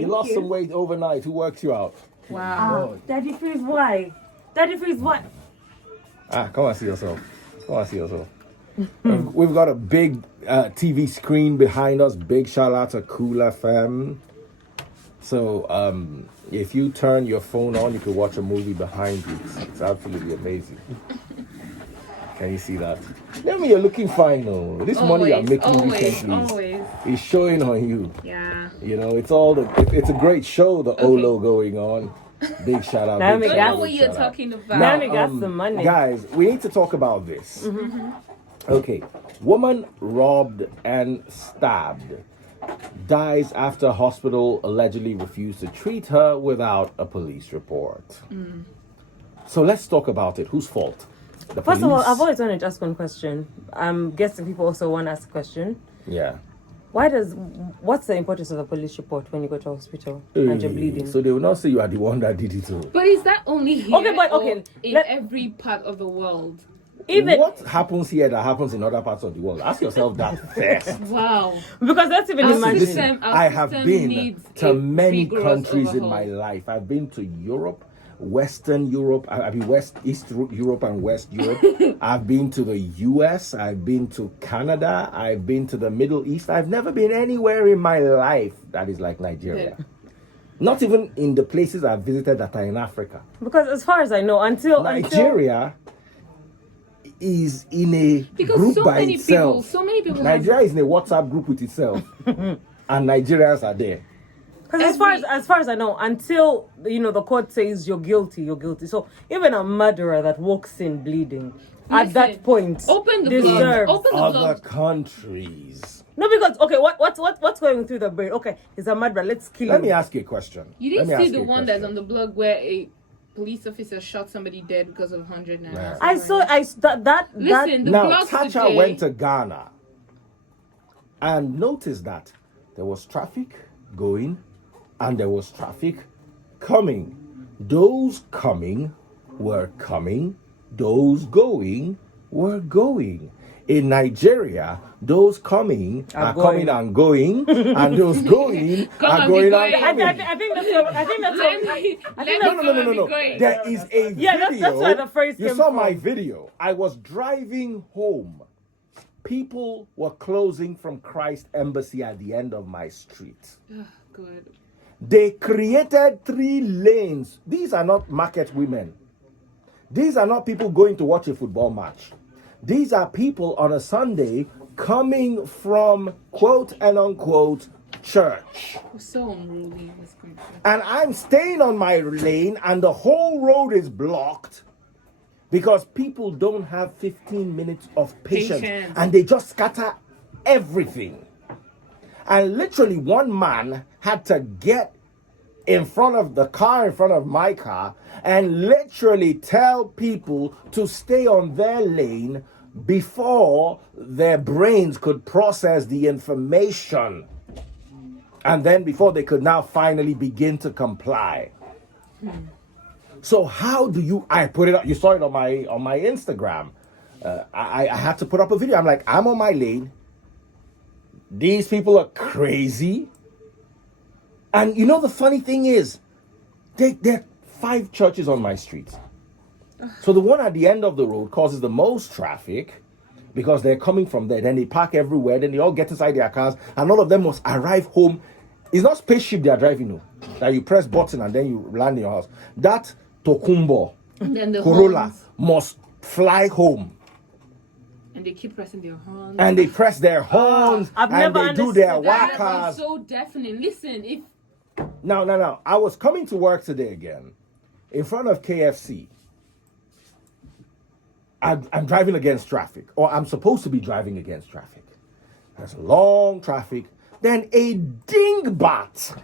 You lost some weight overnight. Who worked you out? Wow. Daddy Freeze, why? Daddy Freeze, what? Come and see yourself. We've got a big TV screen behind us. Big shout out to Cool FM. So if you turn your phone on, you can watch a movie behind you. It's absolutely amazing. Can you see that? You're looking fine. Oh, this money you're making recently is showing on you. Yeah. You know, it's a great show. The Olo going on. Big shout out. I don't know what you're talking about. Now we got some money. Guys, we need to talk about this. Mm-hmm. Okay, woman robbed and stabbed dies after hospital allegedly refused to treat her without a police report. So let's talk about it. Whose fault? The First of all, police? I've always wanted to ask one question. I'm guessing people also want to ask a question. Yeah. What's the importance of a police report when you go to hospital and you're bleeding? So they will not say you are the one that did it all. But is that only here Okay, in every part of the world? Even What happens here that happens in other parts of the world? Ask yourself that first. Wow. because let's even Our imagine. system- I have been needs to a many vigorous countries in overhaul. my life. I've been to Europe, Western Europe, East Europe and West Europe. I've been to the US, I've been to Canada, I've been to the Middle East. I've never been anywhere in my life that is like Nigeria. Yeah. Not even in the places I've visited that are in Africa. Because as far as I know, until Nigeria is in a group by itself. So many people. Nigeria is in a WhatsApp group with itself. And Nigerians are there. Because as far as I know, until the court says you're guilty, you're guilty. So even a murderer that walks in bleeding, at that point, Open the deserves. blog. Open the Other blog. countries. No, because what's going through the brain? Okay, he's a murderer. Let's kill him. Let me ask you a question. You Let didn't me see ask the you a one question. that's on the blog where a police officer shot somebody dead because of 100 naira. Yeah. I saw that. Listen, the Now, blogs Thatcher today, went to Ghana and noticed that there was traffic going and there was traffic coming. Those coming were coming, those going were going. In Nigeria, those coming are coming and going, and those going are and be going going. and coming. I think that's No. There is a video. that's where the phrase You came saw from. my video. I was driving home. People were closing from Christ Embassy at the end of my street. Good. They created 3 lanes. These are not market women. These are not people going to watch a football match. These are people on a Sunday coming from quote and unquote church. We're so unruly in this country. And I'm staying on my lane and the whole road is blocked because people don't have 15 minutes of patience. And they just scatter everything. And literally one man had to get in front of the car, in front of my car, and literally tell people to stay on their lane before their brains could process the information. And then before they could now finally begin to comply. So how do I put it up? You saw it on my Instagram. I had to put up a video. I'm like, I'm on my lane. These people are crazy. And you know the funny thing is, there are 5 churches on my street. So the one at the end of the road causes the most traffic because they're coming from there. Then they park everywhere. Then they all get inside their cars. And all of them must arrive home. It's not spaceship they are driving, no. That you press button and then you land in your house. That Tokumbo, And then the Corolla horns. must fly home. And they keep pressing their horns. And they press their horns I've and never they do their understood That is wakas. so deafening. Listen, if Now. I was coming to work today again in front of KFC. I'm driving against traffic, or I'm supposed to be driving against traffic. There's long traffic. Then a dingbat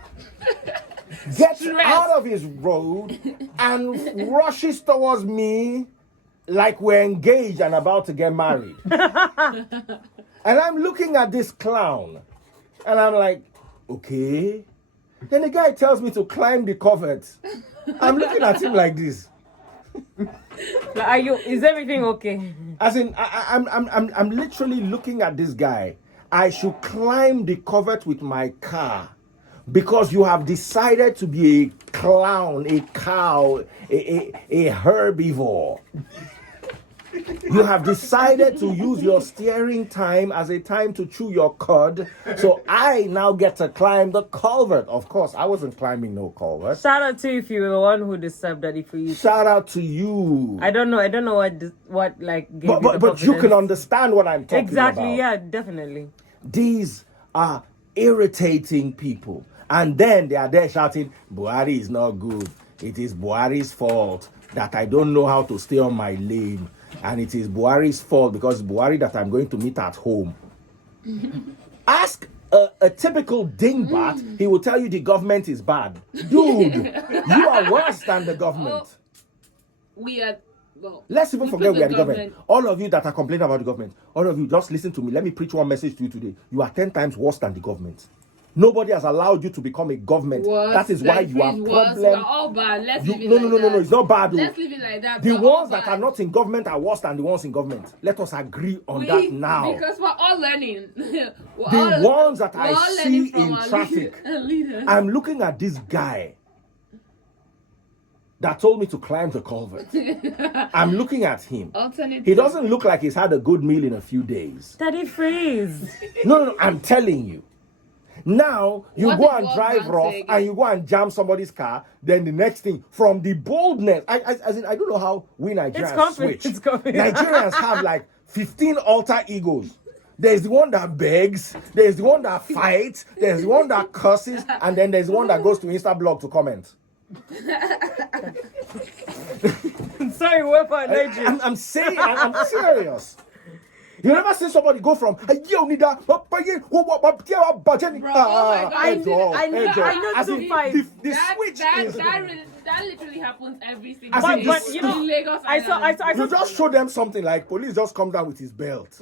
gets out of his road and rushes towards me like we're engaged and about to get married. And I'm looking at this clown, and I'm like, okay. Then the guy tells me to climb the covert. I'm looking at him like this. Is everything okay? As in, I'm literally looking at this guy. I should climb the covert with my car because you have decided to be a clown, a cow, a herbivore. You have decided to use your steering time as a time to chew your cud. So I now get to climb the culvert. Of course, I wasn't climbing no culvert. Shout out to you if you were the one who deserved that. If you Shout out to you. I don't know what like gave you the but you can confidence. understand what I'm talking about. Exactly, yeah, definitely. These are irritating people. And then they are there shouting, Buhari is not good. It is Buhari's fault that I don't know how to stay on my lane. And it is Buhari's fault because Buhari that I'm going to meet at home. Ask a typical dingbat, he will tell you the government is bad. Dude, you are worse than the government. We are. Well, Let's even forget we are the government. All of you that are complaining about the government, all of you, just listen to me. Let me preach one message to you today. You are 10 times worse than the government. Nobody has allowed you to become a government. That is why you are problem. All bad. Let's leave it No, like no, that. it's not bad. Let's leave it like that. The We're all ones that bad. are not in government are worse than the ones in government. Let us agree on that now. Because we're all learning. The ones that I see in traffic. Leaders. I'm looking at this guy that told me to climb the culvert. I'm looking at him. Alternative. He doesn't look like he's had a good meal in a few days. Daddy freeze. No, I'm telling you. Now, you What go did and Bob drive Brown rough say and you go and jam somebody's car, then the next thing, from the boldness, I don't know how we Nigerians switch. It's coming. Nigerians have like 15 alter egos. There's the one that begs, there's the one that fights, there's the one that curses, and then there's the one that goes to Instablog to comment. Sorry, we're for Nigeria. I'm saying, I'm serious. You never see somebody go from I know the that, switch that, is. that literally happens every single As in day. but, you know, in Lagos I saw You just show them something like police just come down with his belt.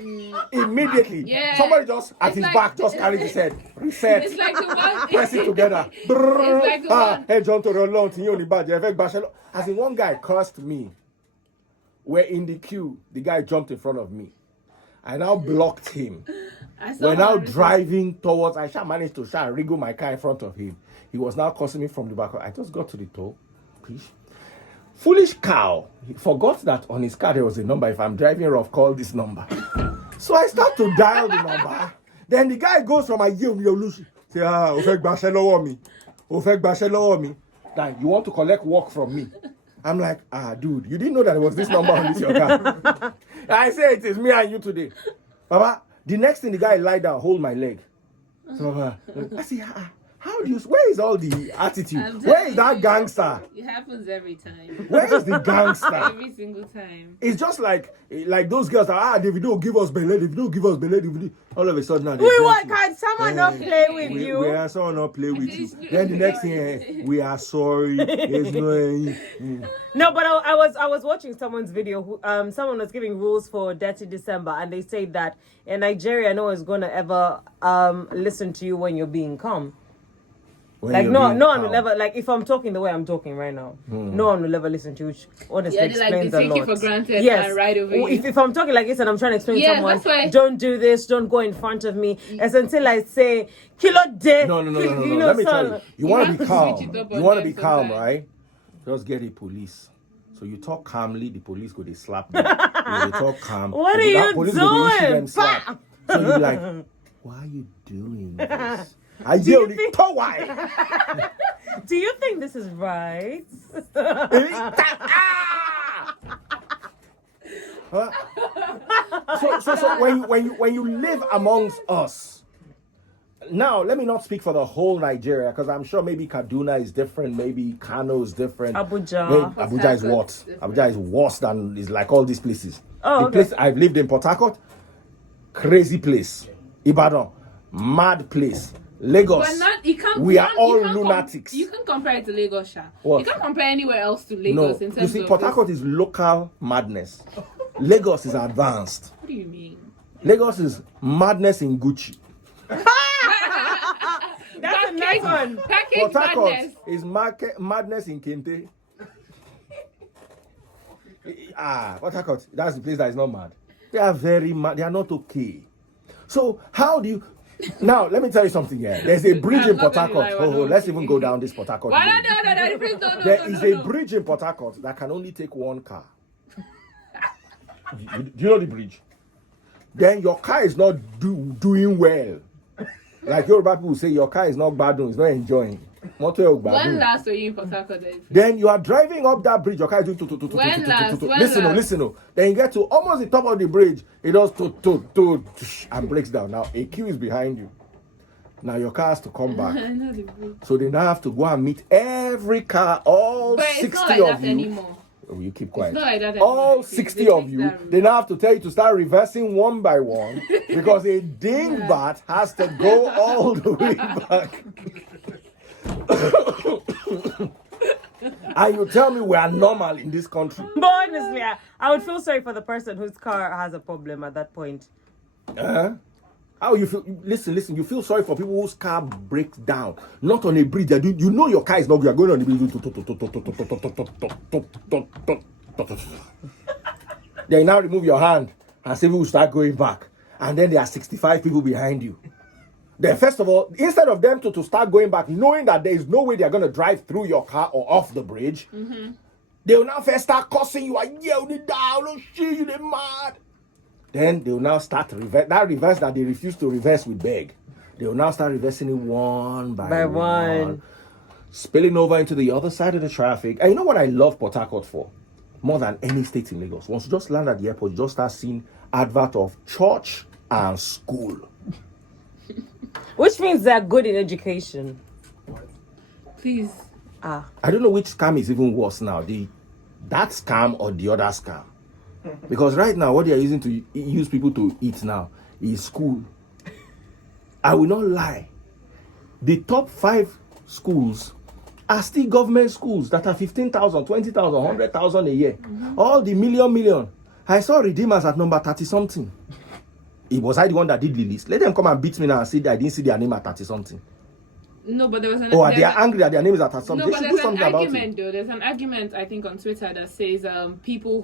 Immediately. Yeah. Somebody just at It's his like- back just carry his head. Reset. It's like the one. Press it together. It's like the one. Hey John to as in one guy cursed me. We're in the queue. The guy jumped in front of me. I now blocked him. We're now driving towards. I shall manage to wriggle my car in front of him. He was now cursing me from the back. I just got to the toe. Please. Foolish cow. He forgot that on his car there was a number. If I'm driving rough, call this number. So I start to dial the number. Then the guy goes from say, Ofek Bashelowo me. Then you want to collect work from me. I'm like, dude, you didn't know that it was this number on this your car. I say it is me and you today. Baba, the next thing the guy lie down, hold my leg. So Baba, I say, how do you, where is all the attitude? Where is that gangster? It happens every time. Where is the gangster? Every single time. It's just like those girls are, Davido give us belly, Davido give us belly, Davido. All of a sudden now, Can someone not play with you? We are someone not play with you. Then the next thing, we are sorry. There's no. No, but I was watching someone's video. Who, someone was giving rules for Dirty December, and they said that in Nigeria, no one's gonna ever listen to you when you're being calm. Like no one will ever, like if I'm talking the way I'm talking right now, no one will ever listen to you, which honestly explains they a take lot. you for granted Yes, and right over you. if I'm talking like this and I'm trying to explain to Yes, someone, that's why- don't do this, don't go in front of me. As until I say, kilo de. No. You know, Let me son. tell you. You want to have be to calm. switch it up You on want to them be calm, sometimes. right? Just get a police. So you talk calmly, the police go they slap you. You talk calm. What are that you police go they issue doing? them slap. So you be like, why are you doing this? I Do you yell, think- why? Do you think this is right? So when you live amongst us, now let me not speak for the whole Nigeria because I'm sure maybe Kaduna is different, maybe Kano is different. Abuja. Maybe Abuja is what? Abuja is worse than is like all these places. Oh, the okay. place I've lived in, Port Harcourt, crazy place. Ibadan, mad place. Lagos, But not, you can't, we you are can't- all you can't lunatics. You can compare it to Lagos, Sha. What? You can't compare anywhere else to No, Lagos in terms you see, of Port this- Harcourt is local madness. Lagos is advanced. What do you mean? Lagos is madness in Gucci. That's a nice one. Package Port Harcourt madness. is madness in Kente. Port Harcourt, that's the place that is not mad. They are very mad. They are not okay. So how do you... Now, let me tell you something here. There's a bridge in Port Harcourt. Let's even go down this Port Harcourt. Why not? There is a bridge in Port Harcourt that can only take one car. Do you know the bridge? Then your car is not doing well. Like Yoruba people say, your car is not bad, it's not enjoying. When last were you in Port Harcourt? Then you are driving up that bridge, your car is doing Listen. Then you get to almost the top of the bridge, it does and breaks down. Now a queue is behind you. Now your car has to come back. So they now have to go and meet every car, all but 60 it's not like of that you. Anymore. Oh, you keep quiet. It's not like that anymore. All 60 of you, they now have to tell you to start reversing one by one because a dingbat has to go all the way back. And you tell me we are normal in this country. But honestly, I would feel sorry for the person whose car has a problem at that point. How you feel? Listen. You feel sorry for people whose car breaks down, not on a bridge. You know your car is not good. You're going on the bridge. Then you now remove your hand and say we will start going back, and then there are 65 people behind you. Then first of all, instead of them to start going back, knowing that there is no way they are going to drive through your car or off the bridge, they will now first start cussing you and yelling down, oh shit, you mad. Then they will now start to reverse. That reverse that they refuse to reverse with beg. They will now start reversing it one by one. Spilling over into the other side of the traffic. And you know what I love Port Harcourt for? More than any state in Lagos. Once you just land at the airport, you just start seeing advert of church and school. Which means they're good in education. Please. I don't know which scam is even worse now. That scam or the other scam. Because right now, what they are using to use people to eat now is school. I will not lie. The top 5 schools are still government schools that are 15,000, 20,000, 100,000 a year. All the million. I saw Redeemers at number 30-something. It was I the one that did the list. Let them come and beat me now and say that I didn't see their name at 30-something. No, but there was an. They are angry that their name is at 30-something. No, they but should do there's something an about argument it. though. There's an argument I think on Twitter that says people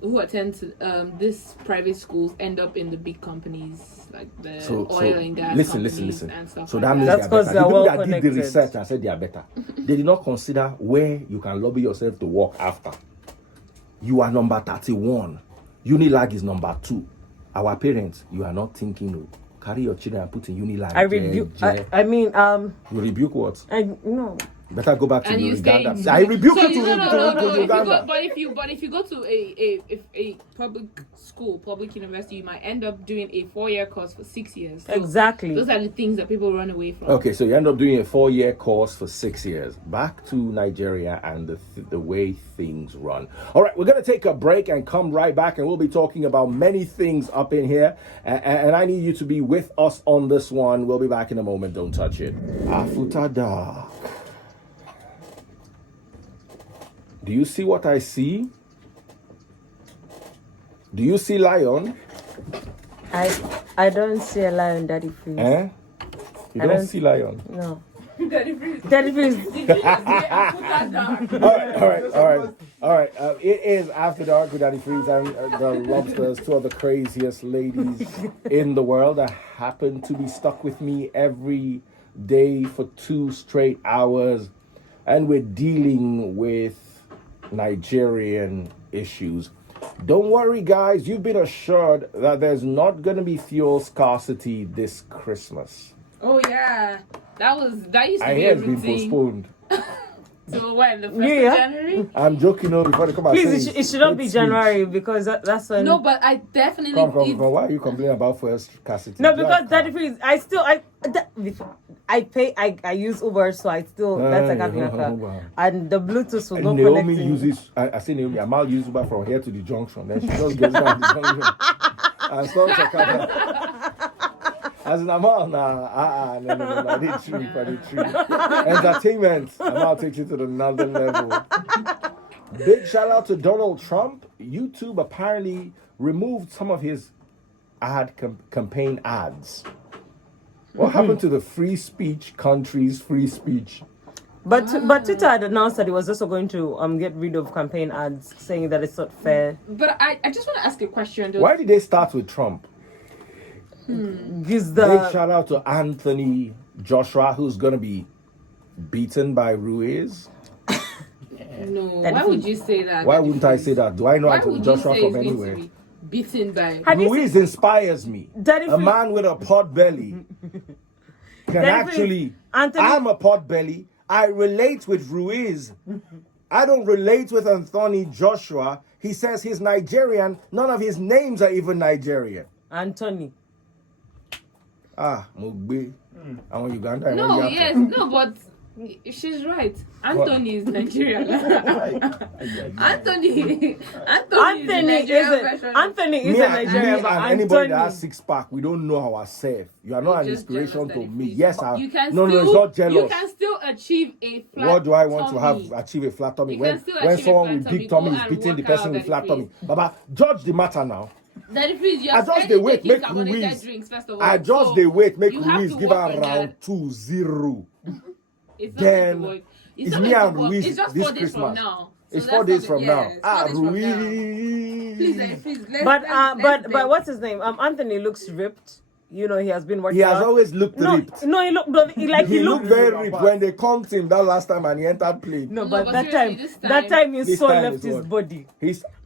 who attend to this private schools end up in the big companies like the oil and gas companies and stuff. So like that means that's because they are better. The people that connected. did the research and said they are better. They did not consider where you can lobby yourself to work after. You are number 31. Unilag is number 2. Our parents, you are not thinking. Carry your children and put in Unilag. I rebuke. You rebuke what? No. Better go back to and Uganda. You I rebuke you to no. Uganda. But if you go to a public school, public university, you might end up doing a 4-year course for 6 years. So exactly. Those are the things that people run away from. Okay, so you end up doing a 4-year course for 6 years. Back to Nigeria and the way things run. All right, we're going to take a break and come right back, and we'll be talking about many things up in here. And I need you to be with us on this one. We'll be back in a moment. Don't touch it. Afuta Dark. Do you see what I see? Do you see lion? I don't see a lion, Daddy Freeze. You don't see lion? No. Daddy Freeze. Daddy Freeze. All right. It is After Dark with Daddy Freeze and the Lobsters, 2 of the craziest ladies in the world that happen to be stuck with me every day for 2 straight hours. And we're dealing with Nigerian issues. Don't worry, guys. You've been assured that there's not going to be fuel scarcity this Christmas. Oh yeah, that used to I be hear a it's been routine. postponed. So when the 1st of January? I'm joking, before they come and Please, say it should not be January because that's when. No, but I definitely. Come. Why are you complaining about fuel scarcity? No, because Daddy Freeze, I use Uber, so I still that's like having a car, and the Bluetooth will not connect. Naomi uses. I see Naomi. Amal uses Uber from here to the junction. Then she just goes down the junction and starts to come. As in Amal, no, I did trip. Entertainment, Amal takes it to another level. Big shout out to Donald Trump. YouTube apparently removed some of his campaign ads. What happened to the free speech country's free speech? But Twitter had announced that it was also going to get rid of campaign ads, saying that it's not fair. But I just want to ask a question. Though. Why did they start with Trump? Gives Big the shout out to Anthony Joshua, who's gonna be beaten by Ruiz. No, why would you say that? Why wouldn't I say that? Do I know Why Anthony would you Joshua say from he's going to anywhere? be beaten by? Ruiz inspires me. Daddy A Free- man with a pot belly can actually. Anthony- I'm a pot belly. I relate with Ruiz. I don't relate with Anthony Joshua. He says he's Nigerian. None of his names are even Nigerian. Anthony. Mugbe. I want Uganda. No, yes, no, but she's right. Anthony is Nigerian. Anthony is the Nigerian version. Anthony is Me a and, Nigerian, but and anybody that Anthony. has six pack, we don't know ourselves. You are not an Just inspiration jealous to that me. it Yes, is. You can no, still, it's not jealous. You can still achieve a flat What do I want to tummy. have? Achieve a flat tummy. You When can still when achieve a someone flat with big tummy, tummy go is and beating the work person out with that flat it tummy. is. Baba, judge the matter now. Daddy, please, you I are just the wait, taking make carbonated Ruiz. drinks first of all. I just So the wait, make you have Ruiz to give work her on round that. 2-0. It's not Then going to work. it's not me going to and work. Ruiz It's just this 4 days from Christmas. now. It's that's 4 days not- from yes, now. 4 days from now. Ruiz. Please, let's, But what's his name? Anthony looks ripped. You know, he has been working He has out. always looked ripped. No, he looked like He he looked looked very ripped when they conked him that last time and he entered play. No, No, but but that seriously, time, this time- his This soul time left is his what? body.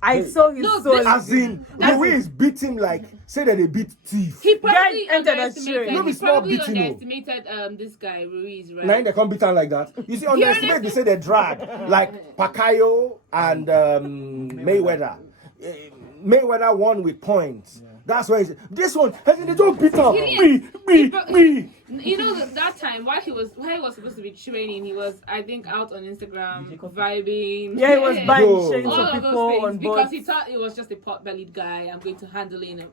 I saw his No, soul. this- As in, Ruiz beat him like, say that they beat thief. He probably Guy entered a underestimated. train. No, He it's not probably beating, no. underestimated this guy Ruiz, right? Now they can't beat him like that. You see, underestimate, they say they drag. Like Pacquiao and Mayweather. Mayweather won with points. That's why this one, they don't beat him. Me. You know that time while he was supposed to be training, he was I think out on Instagram vibing. Yeah, he was buying Bro. chains all for of people those things on because board. he thought it was just a pot-bellied guy. I'm going to handle it in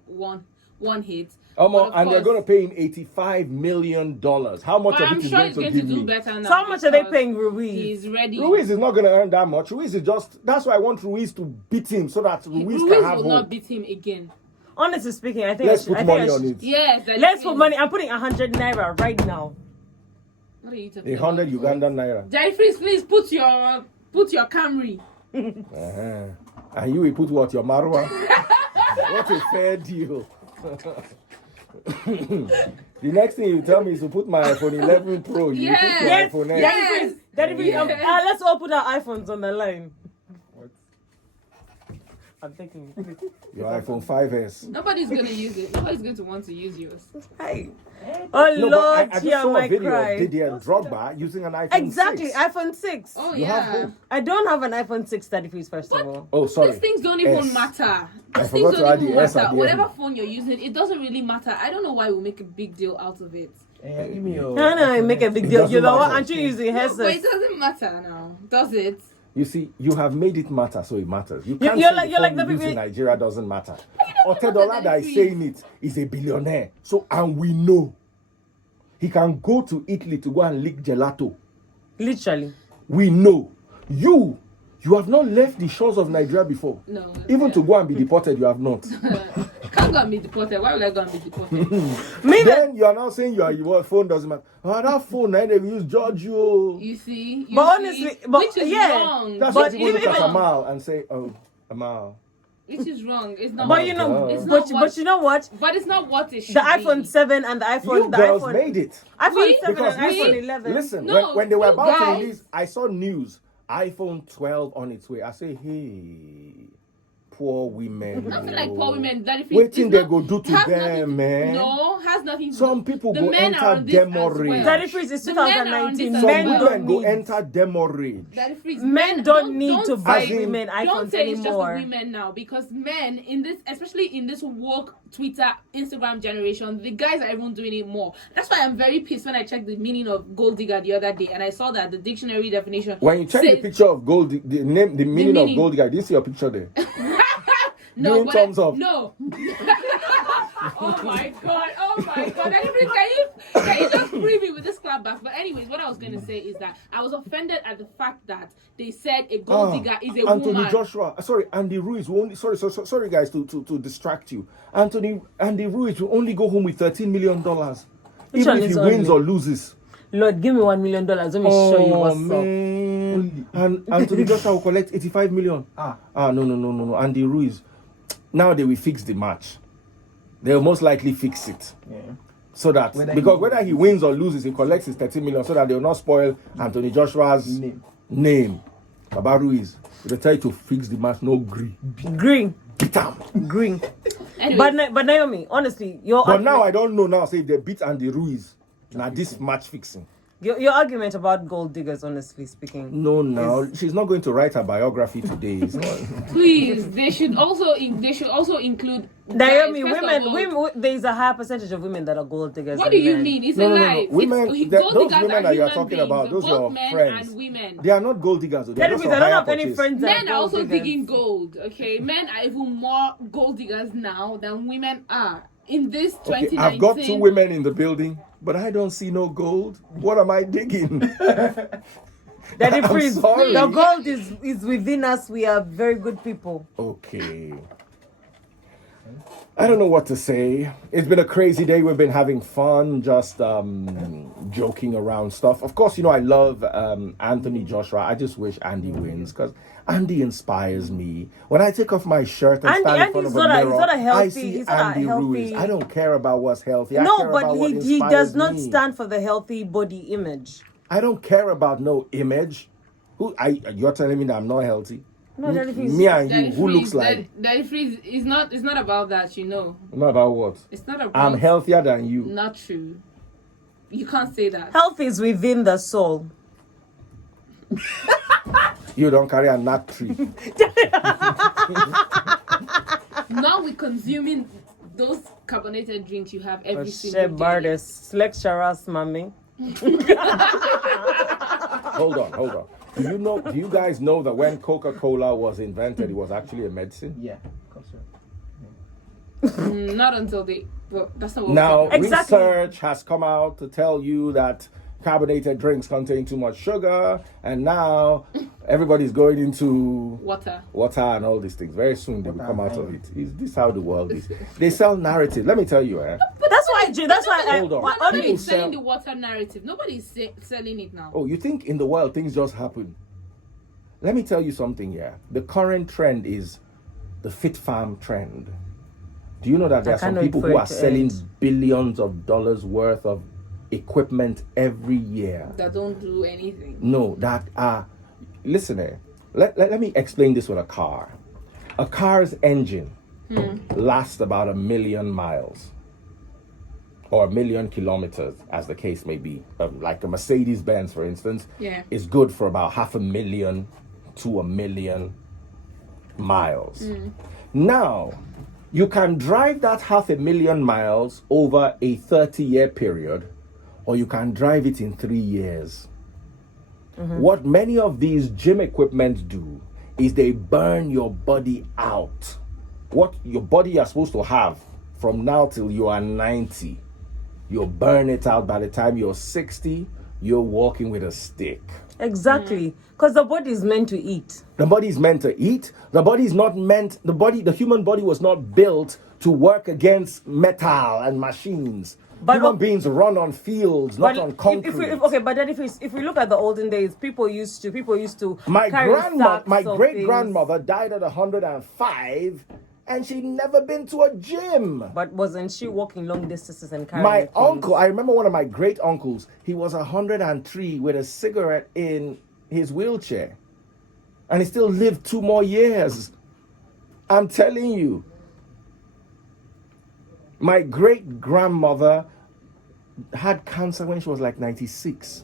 one hit. And But of they're course- going to pay him $85 million. How much But of I'm it is sure going he's to going to give do me? better now. So how much are they because paying Ruiz? He's ready. Ruiz is not going to earn that much. Ruiz is just, that's why I want Ruiz to beat him so that Ruiz Ruiz can have will not hope. beat him again. Honestly speaking, I think Let's put money on should. it. Yes. Let's put money. I'm putting 100 naira right now. What are you talking 100 about? Ugandan naira. Jeffries, please put your Camry. And you will put what? Your Marwa? What a fair deal. The next thing you tell me is to put my iPhone 11 Pro. You Yes. put Yes. your iPhone X. Yes. Let's all put our iPhones on the line. I'm taking it. Your iPhone 5S. Nobody's gonna use it. Nobody's going to want to use yours. Hey. Oh No, Lord, but I hear just saw my a video cry. of Didier Drogba using an iPhone Exactly, 6. iPhone 6. Oh You have yeah. hope. I don't have an iPhone 6 33s, first of all. Oh, sorry. These things don't even S. matter. I These forgot things to add don't the even S at matter. the Whatever end. phone you're using, it doesn't really matter. I don't know why we make a big deal out of it. Give me your. No, make a big It deal. doesn't You know what? matter. Aren't you using No, but it headsets? doesn't matter now, does it? You see, you have made it matter, so it matters. You You- can't you're say like- the you're like phone the you use people- in Nigeria doesn't matter. what Otedola that is is. saying it is a billionaire. So, and we know he can go to Italy to go and lick gelato. Literally. We know. You have not left the shores of Nigeria before. No. Even to go and be deported, you have not. Can't go and be deported. Why would I go and be deported? Me, Then you are now saying your phone doesn't matter. Oh, that phone, now they will use Giorgio. You see? But honestly, but which is yeah. wrong. That's but what people look even- at Amal and say, oh, Amal. Which is wrong. It's not. But you know, it's but, not what, but you know what? But it's not what it should The iPhone be. 7 and the You iPhone, the girls iPhone, made it. iPhone We- 7 Because and iPhone listen, 11. listen, No, when they were you about to guys- release, I saw news, iPhone 12 on its way. I say, hey, poor women. Nothing like poor women. That if Waiting it's they not- go do to has them, nothing- man. No, has nothing to Some do. people The go men enter are on this demo as rage. well. Daddy Freeze is The men are on 2019. this Some Men women don't go need. enter demo rage. Daddy freeze. Men don't need to buy As in- women Don't iPhones say it's just the anymore. women now, because men in this, especially in this woke Twitter, Instagram generation, the guys are even doing it more. That's why I'm very pissed when I checked the meaning of gold digger the other day, and I saw that the dictionary definition. When you check says- the picture of gold, the meaning of meaning. gold guy, do you see your picture there? No, Doing but thumbs up. No. Oh my god! Oh my god! Can you just free me with this clapback? But anyways, what I was gonna say is that I was offended at the fact that they said a gold digger is a Anthony woman. Joshua, sorry, Andy Ruiz will only, sorry guys to distract you. Andy Ruiz will only go home with $13 million, even one if he is wins only? or loses. Lord, give me $1 million. Let me show you what's up. Man. And Anthony Joshua will collect 85 million. No. Andy Ruiz. Now they will fix the match. they'll most likely fix it. Yeah. So that, because whether he wins or loses, he collects his 30 million so that they'll not spoil Anthony Joshua's name. Baba Ruiz, they try to fix the match, no green. Beat him. Green. Anyway. But Naomi, honestly, But now I don't know now, say if they beat Andy Ruiz. Now this match fixing. Your argument about gold diggers, honestly speaking. No, she's not going to write her biography today. Please, they should also include Naomi, guys, women, there's a higher percentage of women that are gold diggers. What do you mean? It's a lie. Women, Gold those diggers women are that you are human talking beings, about, those are both men friends. and women. They are not gold diggers. They're just I of don't higher have any purchase. friends that Men are gold also diggers. digging gold. Okay, men are even more gold diggers now than women are in this 2019. I've got 2 women in the building, but I don't see no gold. What am I digging? Daddy Freeze, sorry. the gold is within us. We are very good people. Okay. I don't know what to say. It's been a crazy day. We've been having fun, just joking around stuff. Of course, I love Anthony Joshua. I just wish Andy wins because Andy inspires me. When I take off my shirt and stand in front of a mirror, I see Andy Ruiz. I don't care about what's healthy. I care about what he does not me. stand for the healthy body image. I don't care about no image. You're telling me that I'm not healthy? No, Daddy Freeze. Me and you, Daddy who Freeze, looks like? Daddy Freeze is not. It's not about that, Not about what? It's not about. I'm healthier than you. Not true. You can't say that. Health is within the soul. You don't carry a nut tree. Now we're consuming those carbonated drinks you have every single day. Bardis, lecturers, mommy. Hold on. Do you guys know that when Coca-Cola was invented, it was actually a medicine? Yeah, of course. So. Not until they. Well, that's not what Now, we're Exactly. research has come out to tell you that carbonated drinks contain too much sugar, and now everybody's going into water and all these things. Very soon they will come out of it. Is this how the world is? They sell narrative. Let me tell you, But That's why. Hold on. Nobody's People selling sell- the water narrative. Nobody's selling it now. Oh, you think in the world things just happen? Let me tell you something here. The current trend is the fit farm trend. Do you know that there are some people who are selling billions of dollars worth of equipment every year? That don't do anything. No, that are... Listen, let me explain this with a car. A car's engine lasts about 1 million miles. Or 1 million kilometers, as the case may be. Like a Mercedes-Benz, for instance, is good for about 500,000 to 1 million miles. Now, you can drive that 500,000 miles over a 30-year period, or you can drive it in 3 years. What many of these gym equipment do is they burn your body out. What your body is supposed to have from now till you are 90, you'll burn it out. By the time you're 60, you're walking with a stick. Exactly, because the body is meant to eat. The body is meant to eat. The human body was not built to work against metal and machines. But Human beings run on fields, not on concrete. But then if we look at the olden days, people used to My carry sacks of great things. grandmother died at 105, and she'd never been to a gym. But wasn't she walking long distances and carrying My things? uncle, I remember one of my great uncles. He was 103 with a cigarette in his wheelchair, and he still lived 2 more years. I'm telling you. My great grandmother had cancer when she was like 96.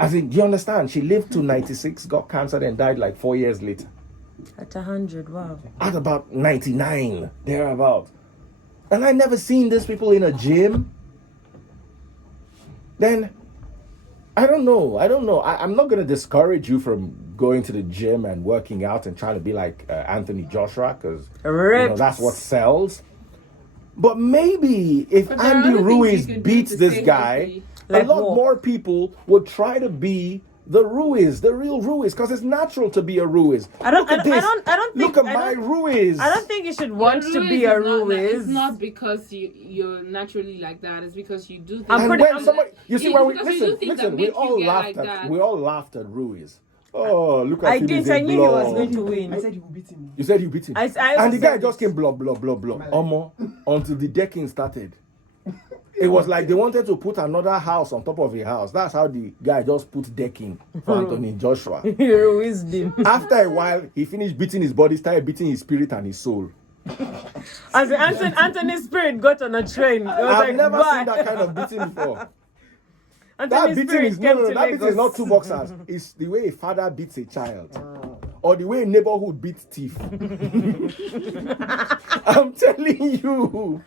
As in, do you understand? She lived to 96, got cancer, then died like 4 years later. At 100, wow. At about 99, thereabout. And I never seen these people in a gym. Then, I don't know. I'm not going to discourage you from going to the gym and working out and trying to be like Anthony Joshua, because that's what sells. But maybe if But there are Andy other things Ruiz you can do beats to this stay guy, healthy. Like a lot what? more people would try to be the Ruiz, the real Ruiz, because it's natural to be a Ruiz. Look at my Ruiz. I don't think you should want to be a Ruiz. It's not because you're naturally like that. It's because you do things. And when somebody, you see, when we because you do listen, things that we make all you get laughed like at that. we all laughed at Ruiz. Oh, look at I him. didn't. he's a I knew he was blob. going to win. I said you will beat him. You said you beat him. I And the guy said just came blob, blob, blob, blob. Omo, until the decking started. It was like they wanted to put another house on top of a house. That's how the guy just put decking for Anthony Joshua. Ruiz him. After a while, he finished beating his body, started beating his spirit and his soul. As Anthony's spirit got on a train. It was I've like, never bye. seen that kind of beating before. That Anthony's beating spirit is came no, to that beating is Lagos. not two boxers. It's the way a father beats a child, or the way a neighborhood beats thief. I'm telling you.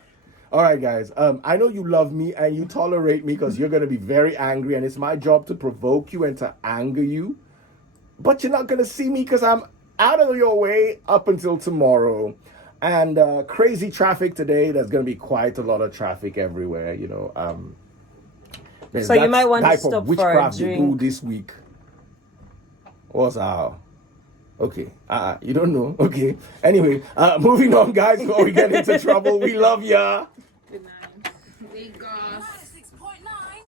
All right, guys. I know you love me and you tolerate me because you're gonna be very angry, and it's my job to provoke you and to anger you. But you're not gonna see me because I'm out of your way up until tomorrow. And crazy traffic today. There's gonna be quite a lot of traffic everywhere. You know. There's So you that might want to type of stop for a witchcraft they do drink. this week. What's our? Okay. You don't know. Okay. Anyway, moving on, guys. Before we get into trouble, we love ya. Good night. Lagos.